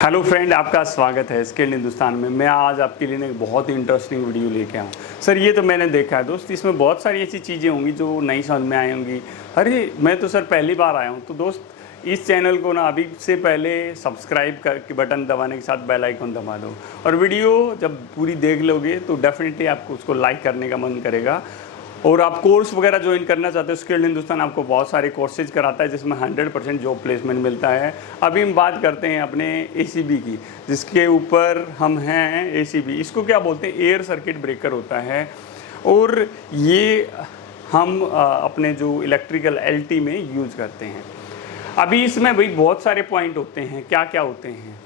Hello friend, आपका स्वागत है स्किल्ड हिंदुस्तान में। मैं आज आपके लिए एक बहुत ही इंटरेस्टिंग वीडियो लेके आऊँ। सर ये तो मैंने देखा है दोस्त, इसमें बहुत सारी ऐसी चीज़ें होंगी जो नहीं समझ में आई होंगी। अरे मैं तो सर पहली बार आया हूँ। तो दोस्त इस चैनल को ना अभी से पहले सब्सक्राइब कर बटन दबाने के साथ बेल आइकन दबा दो, और वीडियो जब पूरी देख लोगे तो डेफिनेटली आपको उसको लाइक करने का मन करेगा। और आप कोर्स वगैरह ज्वाइन करना चाहते हो, स्किल्ड हिंदुस्तान आपको बहुत सारे कोर्सेज कराता है जिसमें 100% जॉब प्लेसमेंट मिलता है। अभी हम बात करते हैं अपने एसीबी की, जिसके ऊपर हम हैं। एसीबी इसको क्या बोलते हैं, एयर सर्किट ब्रेकर होता है। और ये हम अपने जो इलेक्ट्रिकल एलटी में यूज़ करते हैं। अभी इसमें भाई बहुत सारे पॉइंट होते हैं। क्या क्या होते हैं?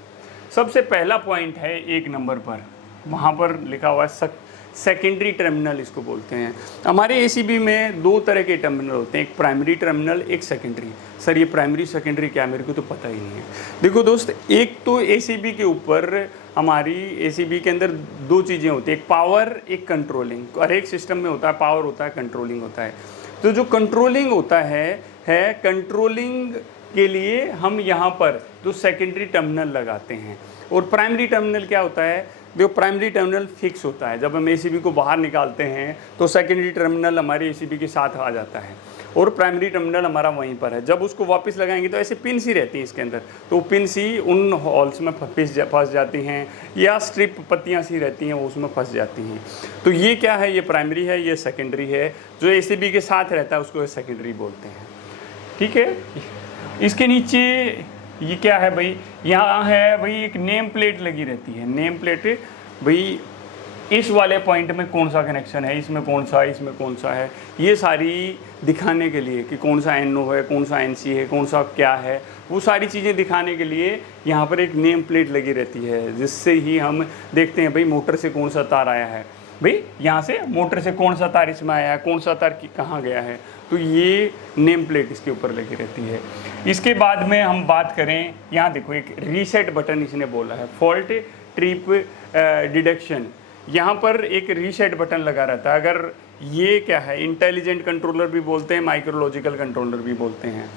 सबसे पहला पॉइंट है 1 नंबर पर, वहाँ पर लिखा हुआ है सेकेंडरी टर्मिनल इसको बोलते हैं। हमारे एसीबी में 2 तरह के टर्मिनल होते हैं, एक प्राइमरी टर्मिनल, एक सेकेंडरी। सर ये प्राइमरी सेकेंडरी क्या, मेरे को तो पता ही नहीं है। देखो दोस्त, एक तो एसीबी के ऊपर, हमारी एसीबी के अंदर 2 चीज़ें होती हैं, एक पावर, एक कंट्रोलिंग। हर एक सिस्टम में होता है, पावर होता है, कंट्रोलिंग होता है। तो जो कंट्रोलिंग होता है कंट्रोलिंग के लिए हम यहाँ पर जो सेकेंडरी टर्मिनल लगाते हैं। और प्राइमरी टर्मिनल क्या होता है? जो प्राइमरी टर्मिनल फिक्स होता है, जब हम एसीबी को बाहर निकालते हैं तो सेकेंडरी टर्मिनल हमारे एसीबी के साथ आ जाता है और प्राइमरी टर्मिनल हमारा वहीं पर है। जब उसको वापस लगाएंगे तो ऐसे पिन सी रहती हैं इसके अंदर, तो पिन सी उन हॉल्स में फंस जाती हैं, या स्ट्रिप पत्तियाँ सी रहती हैं वो उसमें फंस जाती हैं। तो ये क्या है, ये प्राइमरी है, ये सेकेंडरी है। जो एसीबी के साथ रहता है उसको सेकेंडरी बोलते हैं। ठीक है। इसके नीचे ये क्या है भाई, यहाँ है भाई एक नेम प्लेट लगी रहती है। नेम प्लेट भाई, इस वाले पॉइंट में कौन सा कनेक्शन है, इसमें कौन सा है, इसमें कौन सा है, ये सारी दिखाने के लिए कि कौन सा NO है, कौन सा NC है, कौन सा क्या है, वो सारी चीज़ें दिखाने के लिए यहाँ पर एक नेम प्लेट लगी रहती है, जिससे ही हम देखते हैं भाई मोटर से कौन सा तार आया है, भाई यहाँ से मोटर से कौन सा तार इसमें आया है, कौन सा तार कहाँ गया है। तो ये नेम प्लेट इसके ऊपर लगी रहती है। इसके बाद में हम बात करें, यहाँ देखो एक रीसेट बटन इसने बोला है, फॉल्ट ट्रिप डिडक्शन। यहाँ पर एक रीसेट बटन लगा रहता है। अगर ये क्या है, इंटेलिजेंट कंट्रोलर भी बोलते हैं, माइक्रोलॉजिकल कंट्रोलर भी बोलते हैं।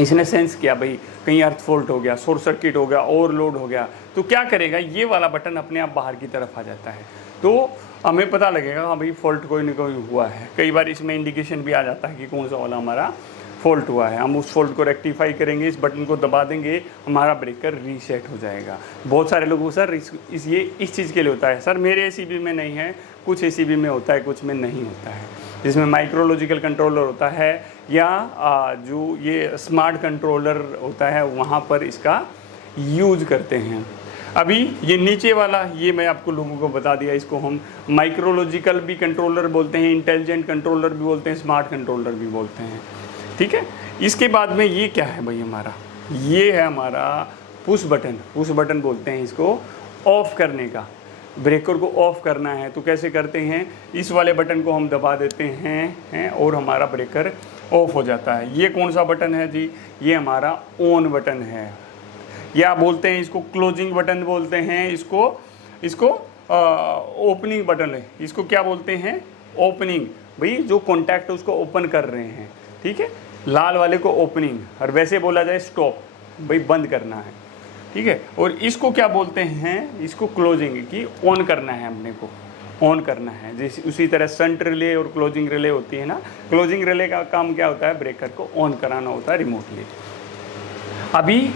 इसने सेंस किया भाई कहीं अर्थ फॉल्ट हो गया, शॉर्ट सर्किट हो गया, ओवरलोड हो गया, तो क्या करेगा, ये वाला बटन अपने आप बाहर की तरफ आ जाता है। तो हमें पता लगेगा हाँ भाई फॉल्ट कोई ना कोई हुआ है। कई बार इसमें इंडिकेशन भी आ जाता है कि कौन सा वाला हमारा फॉल्ट हुआ है। हम उस फॉल्ट को रेक्टिफाई करेंगे, इस बटन को दबा देंगे, हमारा ब्रेकर रीसेट हो जाएगा। बहुत सारे लोगों को सर इस चीज़ के लिए होता है। सर मेरे एसीबी में नहीं है, कुछ एसीबी में होता है, कुछ में नहीं होता है। जिसमें माइक्रोलॉजिकल कंट्रोलर होता है या जो ये स्मार्ट कंट्रोलर होता है, वहाँ पर इसका यूज करते हैं। अभी ये नीचे वाला, ये मैं आपको लोगों को बता दिया, इसको हम माइक्रोलॉजिकल भी कंट्रोलर बोलते हैं, इंटेलिजेंट कंट्रोलर भी बोलते हैं, स्मार्ट कंट्रोलर भी बोलते हैं। ठीक है। इसके बाद में ये क्या है भाई, हमारा ये है हमारा पुश बटन। पुश बटन बोलते हैं इसको ऑफ़ करने का। ब्रेकर को ऑफ़ करना है तो कैसे करते हैं, इस वाले बटन को हम दबा देते हैं और हमारा ब्रेकर ऑफ हो जाता है। ये कौन सा बटन है जी, ये हमारा ऑन बटन है, या बोलते हैं इसको क्लोजिंग बटन बोलते हैं, इसको ओपनिंग बटन है। इसको क्या बोलते हैं, ओपनिंग। भाई जो कॉन्टैक्ट है उसको ओपन कर रहे हैं। ठीक है, लाल वाले को ओपनिंग, और वैसे बोला जाए स्टॉप, भाई बंद करना है। ठीक है। और इसको क्या बोलते हैं, इसको क्लोजिंग, कि ऑन करना है, अपने को ऑन करना है। जैसे उसी तरह शंट रिले और क्लोजिंग रिले होती है ना। क्लोजिंग रिले का काम क्या होता है, ब्रेकर को ऑन कराना होता है रिमोटली। अभी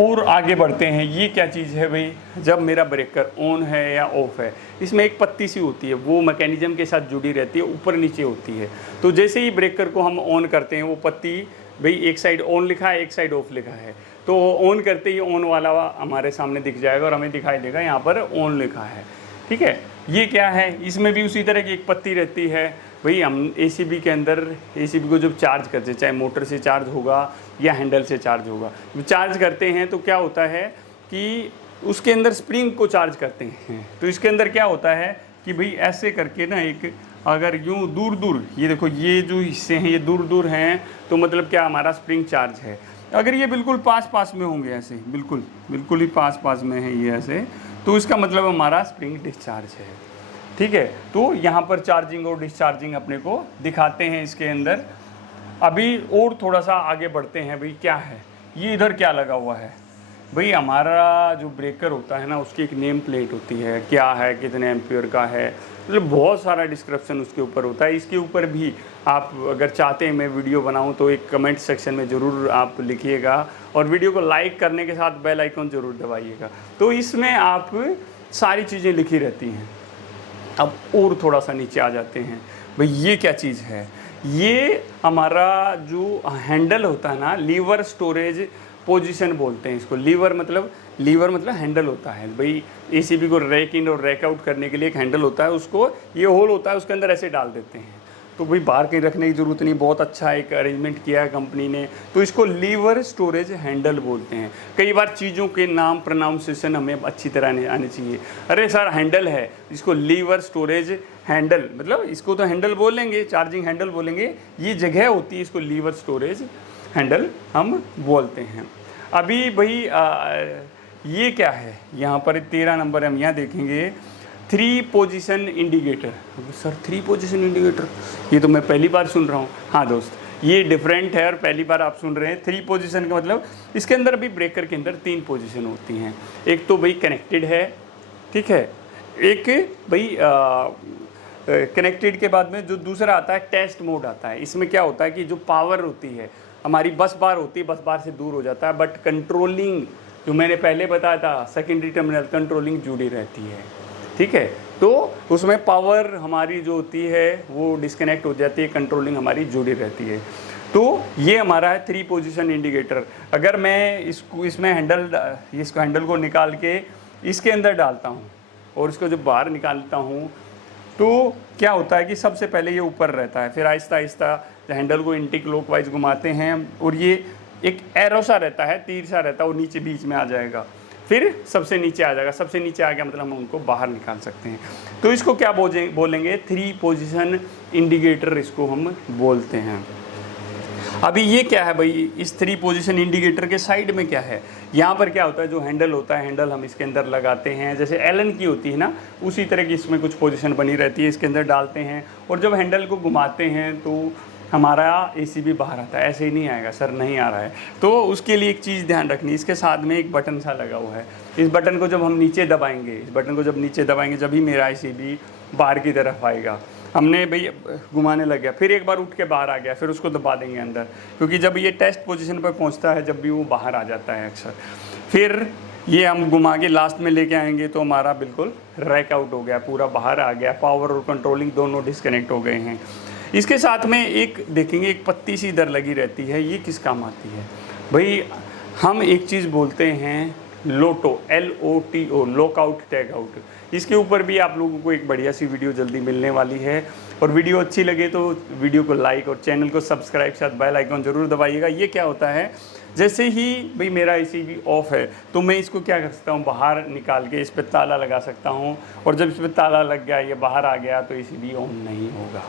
और आगे बढ़ते हैं। ये क्या चीज़ है भाई, जब मेरा ब्रेकर ऑन है या ऑफ है, इसमें एक पत्ती सी होती है, वो मैकेनिज्म के साथ जुड़ी रहती है, ऊपर नीचे होती है। तो जैसे ही ब्रेकर को हम ऑन करते हैं, वो पत्ती भाई एक साइड ऑन लिखा है, एक साइड ऑफ लिखा है, तो ऑन करते ही ऑन वाला हमारे सामने दिख जाएगा और हमें दिखाई देगा यहाँ पर ऑन लिखा है। ठीक है। ये क्या है, इसमें भी उसी तरह की एक पत्ती रहती है। भाई हम एसीबी के अंदर एसीबी को जब चार्ज करते हैं, चाहे मोटर से चार्ज होगा या हैंडल से चार्ज होगा, चार्ज करते हैं तो क्या होता है कि उसके अंदर स्प्रिंग को चार्ज करते हैं। तो इसके अंदर क्या होता है कि भाई ऐसे करके ना, एक अगर यूँ दूर दूर, ये देखो ये जो हिस्से हैं ये दूर दूर हैं, तो मतलब क्या, हमारा स्प्रिंग चार्ज है। अगर ये बिल्कुल पास पास में होंगे, ऐसे बिल्कुल ही पास पास में है ये ऐसे, तो इसका मतलब हमारा स्प्रिंग डिस्चार्ज है। ठीक है। तो यहाँ पर चार्जिंग और डिस्चार्जिंग अपने को दिखाते हैं इसके अंदर। अभी और थोड़ा सा आगे बढ़ते हैं भाई, क्या है ये, इधर क्या लगा हुआ है, भाई हमारा जो ब्रेकर होता है ना, उसकी एक नेम प्लेट होती है, क्या है, कितने एम्पियर का है, मतलब बहुत सारा डिस्क्रिप्शन उसके ऊपर होता है। इसके ऊपर भी आप अगर चाहते हैं मैं वीडियो बनाऊं तो एक कमेंट सेक्शन में ज़रूर आप लिखिएगा, और वीडियो को लाइक करने के साथ बेल आइकन ज़रूर दबाइएगा। तो इसमें आप सारी चीज़ें लिखी रहती हैं। अब और थोड़ा सा नीचे आ जाते हैं, भाई ये क्या चीज़ है, ये हमारा जो हैंडल होता है ना, लीवर स्टोरेज पोजीशन बोलते हैं इसको। लीवर मतलब हैंडल होता है भाई। एसीबी को रैक इन और रैक आउट करने के लिए एक हैंडल होता है, उसको ये होल होता है, उसके अंदर ऐसे डाल देते हैं। तो भाई बाहर कहीं रखने की ज़रूरत नहीं, बहुत अच्छा एक अरेंजमेंट किया है कंपनी ने। तो इसको लीवर स्टोरेज हैंडल बोलते हैं। कई बार चीज़ों के नाम प्रोनाउंसिएशन हमें अच्छी तरह आनी चाहिए। अरे सर हैंडल है, इसको लीवर स्टोरेज हैंडल, मतलब इसको तो हैंडल बोलेंगे, चार्जिंग हैंडल बोलेंगे, ये जगह होती है, इसको लीवर स्टोरेज हैंडल हम बोलते हैं। अभी भाई ये क्या है, यहाँ पर 13 नंबर हम यहाँ देखेंगे, 3 position indicator. Sir 3 position indicator, ये तो मैं पहली बार सुन रहा हूँ। हाँ दोस्त, ये डिफरेंट है और पहली बार आप सुन रहे हैं। 3 पोजीशन का मतलब इसके अंदर भी ब्रेकर के अंदर 3 पोजीशन होती हैं। एक तो भाई कनेक्टेड है, ठीक है, एक भाई कनेक्टेड के बाद में जो दूसरा आता है टेस्ट मोड आता है। इसमें क्या होता है कि जो पावर होती है हमारी बस बार होती है, बस बार से दूर हो जाता है, बट कंट्रोलिंग जो मैंने पहले बताया था सेकेंडरी टर्मिनल कंट्रोलिंग जुड़ी रहती है, ठीक है। तो उसमें पावर हमारी जो होती है वो डिस्कनेक्ट हो जाती है, कंट्रोलिंग हमारी जुड़ी रहती है। तो ये हमारा है 3 पोजीशन इंडिकेटर। अगर मैं इसको हैंडल को निकाल के इसके अंदर डालता हूँ और इसको जब बाहर निकालता हूँ तो क्या होता है कि सबसे पहले ये ऊपर रहता है, फिर आहिस्ता आहिस्ता हैंडल को एंटी क्लॉकवाइज घुमाते हैं और ये एक एरो सा रहता है, तीर सा रहता है, वो नीचे बीच में आ जाएगा, फिर सबसे नीचे आ जाएगा। सबसे नीचे आ गया मतलब हम उनको बाहर निकाल सकते हैं। तो इसको क्या बोलेंगे, 3 पोजीशन इंडिकेटर इसको हम बोलते हैं। अभी ये क्या है भाई, इस 3 पोजीशन इंडिकेटर के साइड में क्या है, यहाँ पर क्या होता है, जो हैंडल होता है, हैंडल हम इसके अंदर लगाते हैं, जैसे एलन की होती है ना, उसी तरह की इसमें कुछ पोजीशन बनी रहती है, इसके अंदर डालते हैं और जब हैंडल को घुमाते हैं तो हमारा एसीबी बाहर आता है। ऐसे ही नहीं आएगा सर, नहीं आ रहा है, तो उसके लिए एक चीज़ ध्यान रखनी, इसके साथ में एक बटन सा लगा हुआ है। इस बटन को जब हम नीचे दबाएंगे, जब ही मेरा एसीबी बाहर की तरफ आएगा। हमने भाई घुमाने लग गया, फिर एक बार उठ के बाहर आ गया, फिर उसको दबा देंगे अंदर, क्योंकि जब ये टेस्ट पोजीशन पर पहुंचता है, जब भी वो बाहर आ जाता है अक्सर, फिर ये हम घुमा के लास्ट में लेके आएंगे तो हमारा बिल्कुल रैक आउट हो गया, पूरा बाहर आ गया, पावर और कंट्रोलिंग दोनों डिस्कनेक्ट हो गए हैं। इसके साथ में एक देखेंगे, एक पत्ती सी इधर लगी रहती है, ये किस काम आती है भाई, हम एक चीज़ बोलते हैं लोटो, LOTO, लॉकआउट टैग आउट। इसके ऊपर भी आप लोगों को एक बढ़िया सी वीडियो जल्दी मिलने वाली है, और वीडियो अच्छी लगे तो वीडियो को लाइक और चैनल को सब्सक्राइब, साथ बेल आइकन ज़रूर दबाइएगा। ये क्या होता है, जैसे ही भाई मेरा एसीबी ऑफ है तो मैं इसको क्या कर सकता हूँ, बाहर निकाल के इस पर ताला लगा सकता हूँ, और जब इस पर ताला लग गया, ये बाहर आ गया, तो एसीबी ऑन नहीं होगा,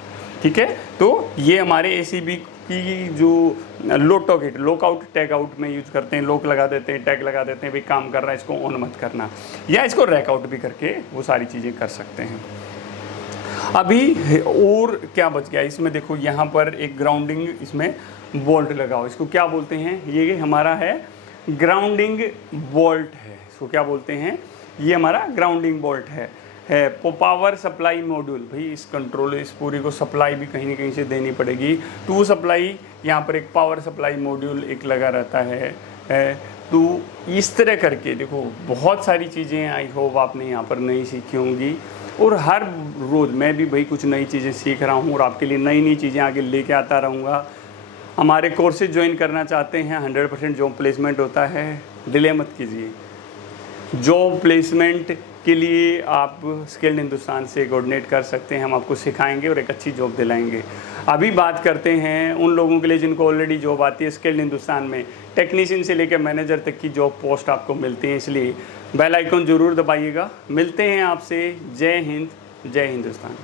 ठीक है। तो ये हमारे एसीबी की जो लोटो किट, लॉकआउट टैग आउट में यूज़ करते हैं, लॉक लगा देते हैं, टैग लगा देते हैं, भाई काम कर रहा है, इसको ऑन मत करना, या इसको रैक आउट भी करके वो सारी चीज़ें कर सकते हैं। अभी और क्या बच गया इसमें, देखो यहाँ पर एक ग्राउंडिंग इसमें बोल्ट लगा हो, इसको क्या बोलते हैं, ये हमारा है ग्राउंडिंग बोल्ट है, इसको क्या बोलते हैं, ये हमारा ग्राउंडिंग बोल्ट है पावर सप्लाई मॉड्यूल। भाई इस कंट्रोल, इस पूरी को सप्लाई भी कहीं ना कहीं से देनी पड़ेगी, तो वो सप्लाई यहाँ पर एक पावर सप्लाई मॉड्यूल एक लगा रहता है। तो इस तरह करके देखो बहुत सारी चीज़ें आई होप आपने यहाँ पर नहीं सीखी होंगी, और हर रोज़ मैं भी भाई कुछ नई चीज़ें सीख रहा हूँ और आपके लिए नई नई चीज़ें आगे लेके आता रहूँगा। हमारे कोर्सेज ज्वाइन करना चाहते हैं, 100% जॉब प्लेसमेंट होता है, डिले मत कीजिए। जॉब प्लेसमेंट के लिए आप स्किल्ड हिंदुस्तान से कोऑर्डिनेट कर सकते हैं, हम आपको सिखाएंगे और एक अच्छी जॉब दिलाएंगे। अभी बात करते हैं उन लोगों के लिए जिनको ऑलरेडी जॉब आती है। स्किल्ड हिंदुस्तान में टेक्नीशियन से लेकर मैनेजर तक की जॉब पोस्ट आपको मिलती हैं, इसलिए बेल आइकन ज़रूर दबाइएगा। मिलते हैं आपसे। जय हिंद, जय हिंदुस्तान।